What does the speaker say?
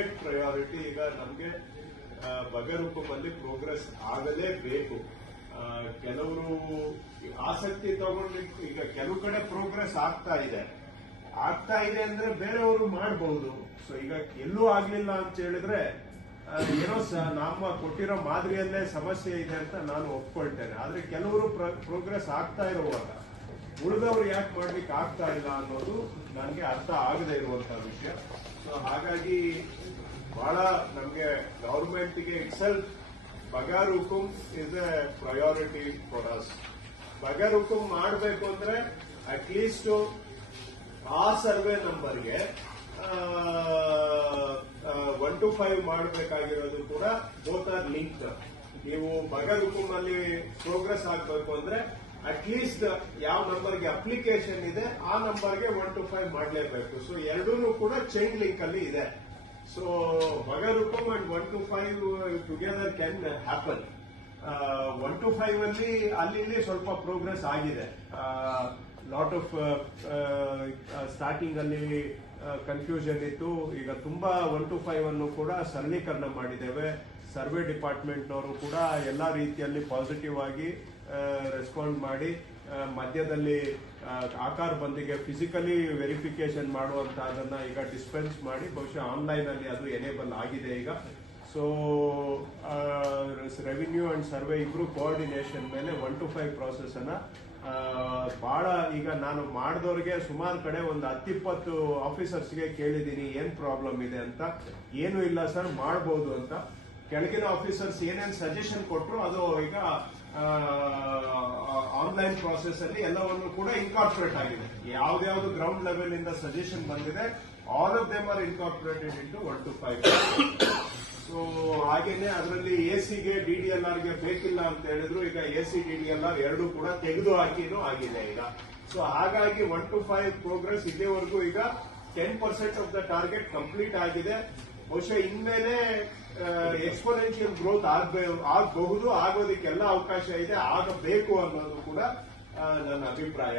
Immediate priority ಈಗ ನಮಗೆ ಬಗರ್ಹುಕುಮಲ್ಲಿ progress ಆಗಲೇಬೇಕು. ಕೆಲವರು ಆಸಕ್ತಿ ತಗೊಂಡು ಈಗ ಕೆಲವು ಕಡೆ ಪ್ರೋಗ್ರೆಸ್ ಆಗ್ತಾ ಇದೆ ಅಂದ್ರೆ ಬೇರೆಯವರು ಮಾಡಬಹುದು. ಸೊ ಈಗ ಎಲ್ಲೂ ಆಗ್ಲಿಲ್ಲ ಅಂತ ಹೇಳಿದ್ರೆ ಏನೋ ನಮ್ಮ ಕೊಟ್ಟಿರೋ ಮಾದರಿಯಲ್ಲೇ ಸಮಸ್ಯೆ ಇದೆ ಅಂತ ನಾನು ಒಪ್ಕೊಳ್ತೇನೆ. ಆದ್ರೆ ಕೆಲವರು ಪ್ರೋಗ್ರೆಸ್ ಆಗ್ತಾ ಇರುವಾಗ ಉಳಿದವ್ರು ಯಾಕೆ ಮಾಡ್ಲಿಕ್ಕೆ ಆಗ್ತಾ ಇಲ್ಲ ಅನ್ನೋದು ನನಗೆ ಅರ್ಥ ಆಗದೆ ಇರುವಂತಹ ವಿಷಯ. ಸೊ ಹಾಗಾಗಿ ಬಹಳ ನಮ್ಗೆ ಗವರ್ಮೆಂಟ್ಗೆ itself Bagair Hukum is a priority for us. Bagair Hukum ಮಾಡಬೇಕು ಅಂದ್ರೆ ಅಟ್ಲೀಸ್ಟ್ ಆ ಸರ್ವೆ ನಂಬರ್ಗೆ 1 to 5 ಮಾಡಬೇಕಾಗಿರೋದು ಕೂಡ ಬೋತ್ ಆರ್ ಲಿಂಕ್. ನೀವು ಬಗರ್ ಹುಕುಂ ಅಲ್ಲಿ ಪ್ರೋಗ್ರೆಸ್ ಆಗಬೇಕು ಅಂದ್ರೆ ಅಟ್ಲೀಸ್ಟ್ ಯಾವ ನಂಬರ್ಗೆ ಅಪ್ಲಿಕೇಶನ್ ಇದೆ ಆ ನಂಬರ್ಗೆ 1 to 5 ಮಾಡಲೇಬೇಕು. ಸೊ ಎರಡೂ ಕೂಡ ಚೈನ್ ಲಿಂಕ್ ಅಲ್ಲಿ ಇದೆ. So Bagair Hukum and 1 to 5 together can happen. 1 to 5 ಅಲ್ಲಿ ಇಲ್ಲಿ ಸ್ವಲ್ಪ ಪ್ರೋಗ್ರೆಸ್ ಆಗಿದೆ. ಲಾಟ್ ಆಫ್ ಸ್ಟಾರ್ಟಿಂಗ್ ಅಲ್ಲಿ ಕನ್ಫ್ಯೂಷನ್ ಇತ್ತು. ಈಗ ತುಂಬಾ 1 to 5 ಅನ್ನು ಕೂಡ ಸರಳೀಕರಣ ಮಾಡಿದ್ದೇವೆ. ಸರ್ವೆ ಡಿಪಾರ್ಟ್ಮೆಂಟ್ನವರು ಕೂಡ ಎಲ್ಲಾ ರೀತಿಯಲ್ಲಿ ಪಾಸಿಟಿವ್ ಆಗಿ ರೆಸ್ಪಾಂಡ್ ಮಾಡಿ ಮಧ್ಯದಲ್ಲಿ ಆಕಾರ ಬಂದಿಗೆ ಫಿಸಿಕಲಿ ವೆರಿಫಿಕೇಶನ್ ಮಾಡುವಂತಹದನ್ನ ಈಗ ಡಿಸ್ಪೆನ್ಸ್ ಮಾಡಿ ಬಹುಶಃ ಆನ್ಲೈನ್ ಅಲ್ಲಿ ಅದು ಎನೇಬಲ್ ಆಗಿದೆ ಈಗ. ಸೊ ರೆವಿನ್ಯೂ ಅಂಡ್ ಸರ್ವೆ ಇಬ್ರು ಕೋಆರ್ಡಿನೇಷನ್ ಮೇಲೆ 1 to 5 ಪ್ರಾಸೆಸ್ ಅನ್ನ ಬಹಳ ಈಗ ನಾನು ಮಾಡಿದವ್ರಿಗೆ ಸುಮಾರು ಕಡೆ ಒಂದು 10-20 ಆಫೀಸರ್ಸ್ಗೆ ಕೇಳಿದ್ದೀನಿ ಏನ್ ಪ್ರಾಬ್ಲಮ್ ಇದೆ ಅಂತ. ಏನು ಇಲ್ಲ ಸರ್ ಮಾಡಬಹುದು ಅಂತ. ಕೆಳಗಿನ ಆಫೀಸರ್ಸ್ ಏನೇನು ಸಜೆಷನ್ ಕೊಟ್ಟರು ಅದು ಈಗ ಆನ್ಲೈನ್ ಪ್ರಾಸೆಸ್ ಅಲ್ಲಿ ಎಲ್ಲವನ್ನು ಕೂಡ ಇನ್ಕಾರ್ಪೊರೇಟ್ ಆಗಿದೆ. ಯಾವ್ದಾವ್ದು ಗ್ರೌಂಡ್ ಲೆವೆಲ್ ಇಂದ ಸಜೆಷನ್ ಬಂದಿದೆ all of them are incorporated into 1 to 5. ಸೊ ಹಾಗೇನೆ ಅದರಲ್ಲಿ ಎಸಿಗೆ ಡಿಡಿಎಲ್ಆರ್ ಗೆ ಬೇಕಿಲ್ಲ ಅಂತ ಹೇಳಿದ್ರು. ಈಗ ಎಸಿ ಡಿಡಿಎಲ್ಆರ್ ಎರಡೂ ಕೂಡ ತೆಗೆದು ಹಾಕಿನೂ ಆಗಿದೆ ಈಗ. ಸೊ ಹಾಗಾಗಿ 1 to 5 ಪ್ರೋಗ್ರೆಸ್ ಇದೇವರೆಗೂ ಈಗ 10% ಆಫ್ ದ ಟಾರ್ಗೆಟ್ ಕಂಪ್ಲೀಟ್ ಆಗಿದೆ. ಬಹುಶಃ ಇನ್ಮೇಲೆ ಎಕ್ಸ್ಪೋನೆನ್ಷಿಯಲ್ ಗ್ರೋತ್ ಆಗಬಹುದು, ಆಗೋದಕ್ಕೆಲ್ಲ ಅವಕಾಶ ಇದೆ, ಆಗಬೇಕು ಅನ್ನೋದು ಕೂಡ ನನ್ನ ಅಭಿಪ್ರಾಯ.